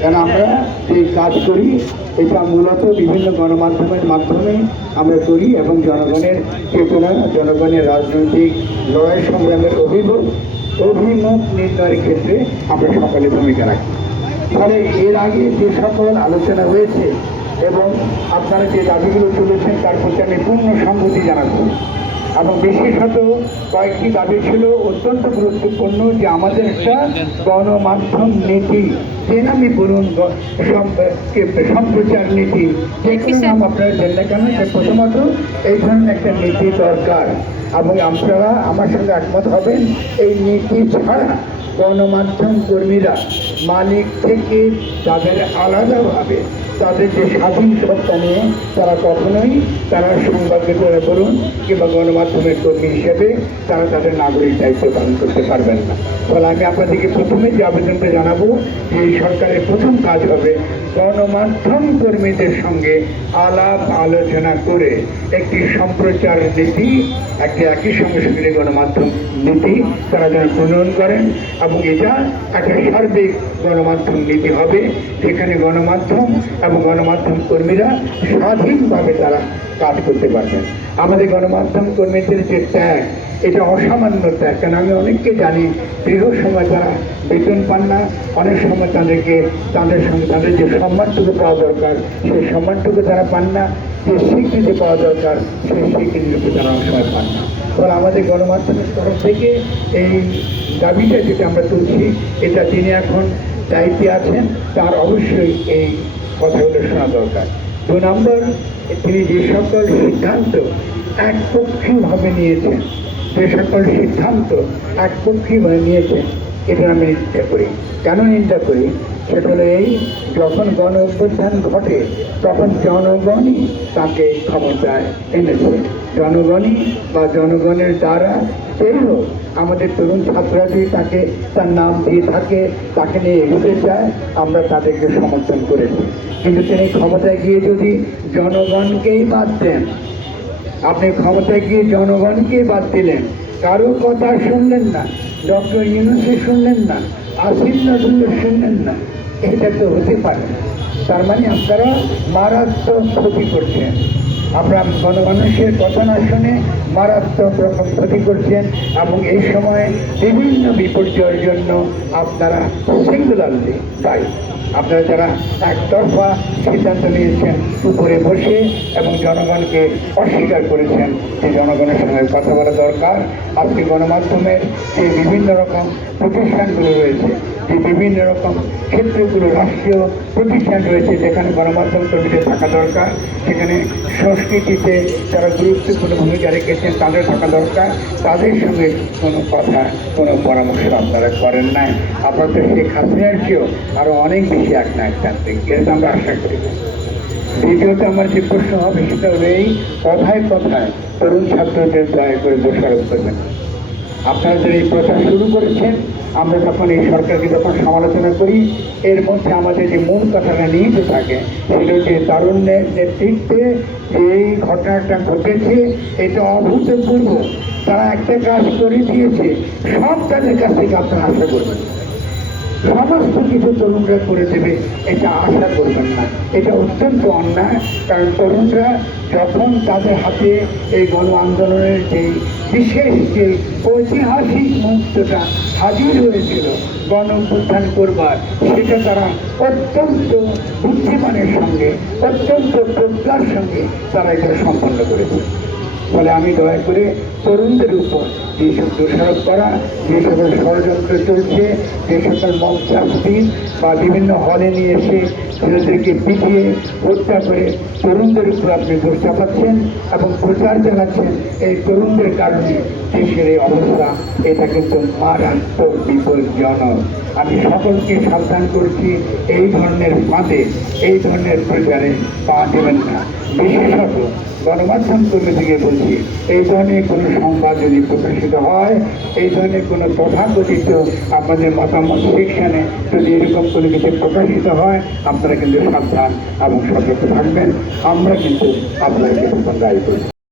কারণ আমরা যে কাজ করি? এটা মূলত বিভিন্ন গণমাধ্যমের মাধ্যমে আমরা করি এবং জনগণের চেতনা, জনগণের রাজনৈতিক লড়াই সংগ্রামের অভিমুখ অভিমুখ নির্ণয়ের ক্ষেত্রে আমরা সকলে ভূমিকা রাখি। ফলে এর আগে যে সকল আলোচনা হয়েছে এবং আপনারা যে দাবিগুলো তুলেছেন, তার প্রতি আমি পূর্ণ সংহতি জানাচ্ছি এবং বিশেষত কয়েকটি দাবি ছিল অত্যন্ত গুরুত্বপূর্ণ যে আমাদের একটা গণমাধ্যম নীতি যে নামই বলুন সম্প্রচার নীতি যে কোনো নাম আপনারা দেন না কেন সে প্রথমত এই ধরনের একটা নীতি দরকার। এবং আপনারা আমার সঙ্গে একমত হবেন এই নীতি ছাড়া গণমাধ্যম কর্মীরা মালিক থেকে তাদের আলাদাভাবে তাদের যে স্বাধীন সত্তা নিয়ে তারা কখনোই তারা সংবাদ বিতরণে বলুন কিংবা গণমাধ্যমের কর্মী হিসেবে তারা তাদের নাগরিক দায়িত্ব পালন করতে পারবেন না। ফলে আমি আপনাদেরকে প্রথমে যে আবেদনটা জানাব যে সরকারের প্রথম কাজ হবে গণমাধ্যম কর্মীদের সঙ্গে আলাপ আলোচনা করে একটি সম্প্রচার নীতি, একটি একই সঙ্গে সঙ্গে গণমাধ্যম নীতি তারা যেন প্রণয়ন করেন এবং এটা একটা সার্বিক গণমাধ্যম নীতি হবে। সেখানে গণমাধ্যম এবং গণমাধ্যম কর্মীরা স্বাধীনভাবে তারা কাজ করতে পারবেন। আমাদের গণমাধ্যম কর্মীদের যে ত্যাগ, এটা অসামান্য ত্যাগ। কেন আমি অনেককে জানি, দীর্ঘ সময় তারা বেতন পান না। অনেক সময় তাদেরকে, তাদের সঙ্গে তাদের যে সম্মানটুকু পাওয়া দরকার, সেই সম্মানটুকু তারা পান না। যে স্বীকৃতি পাওয়া দরকার, সেই স্বীকৃতিটুকু তারা অনেক সময় পান না। আমাদের গণমাধ্যমের তরফ থেকে এই দাবিটা যেটা আমরা তুলছি এটা তিনি এখন দায়িত্বে আছেন, তার অবশ্যই এই কথাগুলো শোনা দরকার। দু নম্বর, তিনি যে সকল সিদ্ধান্ত একপক্ষীয়ভাবে নিয়েছেন, যে সকল সিদ্ধান্ত একপক্ষীয়ভাবে নিয়েছেন, এটা আমি নিন্দা করি। কেন নিন্দা করি? সেটা হলো এই, যখন গণ অভ্যুত্থান ঘটে, তখন জনগণই তাকে ক্ষমতায় এনেছে। জনগণই বা জনগণের দ্বারা সেই হোক আমাদের তরুণ ছাত্ররা যদি তাকে তার নাম দিয়ে থাকে, তাকে নিয়ে এগোতে চায়, আমরা তাদেরকে সমর্থন করেছি কিন্তু তিনি ক্ষমতায় গিয়ে যদি জনগণকেই বাদ দেন, আপনি ক্ষমতায় গিয়ে জনগণকে বাদ দিলেন, কারও কথা শুনলেন না, ডক্টর ইউনুসে শুনলেন না, আসিফ নজরুল শুনলেন না, এটা তো হতে পারে। তার মানে আপনারা মারাত্মক ক্ষতি করছেন আপনারা গণমানুষের কথা না শুনে মারাত্মক রকম ক্ষতি করছেন এবং এই সময় বিভিন্ন বিপর্যয়ের জন্য আপনারা সিঙ্গুলারলি তাই আপনারা যারা একতরফা সিদ্ধান্ত নিয়েছেন, উপরে বসে এবং জনগণকে অস্বীকার করেছেন যে জনগণের সঙ্গে কথা বলা দরকার। আজকে গণমাধ্যমের যে বিভিন্ন রকম প্রতিষ্ঠানগুলো রয়েছে, যে বিভিন্ন রকম ক্ষেত্রগুলো, রাষ্ট্রীয় প্রতিষ্ঠান রয়েছে যেখানে গণমাধ্যম কর্মীদের থাকা দরকার। সেখানে সংস্কৃতিতে যারা গুরুত্বপূর্ণ ভূমিকা রেখেছেন, তাদের থাকা দরকার। তাদের সঙ্গে কোনো কথা, কোনো পরামর্শ আপনারা করেন নাই। আপনারা তো শেখ হাসিনার চেয়েও আরও অনেক বেশি এক না একতান্ত্রিক এটা আমরা আশা করি। দ্বিতীয়ত আমার যে প্রশ্ন হবে সেটা হলো এই, কথায় কথায় তরুণ ছাত্রদের দয়া করে দোষারোপ করবেন। আপনারা যদি এই প্রচার শুরু করেছেন, আমরা তখন এই সরকারকে যখন সমালোচনা করি, এর মধ্যে আমাদের যে মূল কথাটা নিহিত থাকে, সেটা হচ্ছে তারুণ্যের নেতৃত্বে এই ঘটনাটা ঘটেছে, এটা অভূতপূর্ব তারা একটা কাজ করে দিয়েছে, সব তাদের কাছ থেকে আপনারা আশা করবেন। সমস্ত কিছু তরুণরা করে দেবে, এটা আশা করবেন না। এটা অত্যন্ত অন্যায়, কারণ তরুণরা যখন তাদের হাতে এই গণ আন্দোলনের যে বিশেষ যে ঐতিহাসিক মুহূর্তটা হাজির হয়েছিল গণ অভ্যুত্থান করবার, সেটা তারা অত্যন্ত বুদ্ধিমানের সঙ্গে, অত্যন্ত প্রজ্ঞার সঙ্গে তারা এটা সম্পন্ন করেছে। ফলে আমি দয়া করে তরুণদের উপর যেসব দোষারোপ করা যে সকল ষড়যন্ত্র চলছে, যে সকল মঞ্চাসীন বা বিভিন্ন হলে নিয়ে এসে ছেলেদেরকে পিটিয়ে হত্যা করে তরুণদের উপর আপনি দোষ চাপাচ্ছেন এবং প্রচার চালাচ্ছেন এই তরুণদের কারণে দেশের এই অবস্থা, এটা কিন্তু মারাত্মক। বিপজ্জনক আমি সকলকে সাবধান করছি, এই ধরনের ফাঁদে এই ধরনের প্রচারে পা দেবেন না। বিশেষত গণমাধ্যম কর্মী থেকে বলছি, এই ধরনের কোনো সংবাদ যদি প্রকাশিত হয়, এই ধরনের কোনো তথাকথিত আপনাদের মতামত সেকশনে যদি এরকম কোনো কিছু প্রকাশিত হয়, আপনারা কিন্তু সাবধান এবং সতর্ক থাকবেন। আমরা কিন্তু আপনাদেরকে দায়ী করি।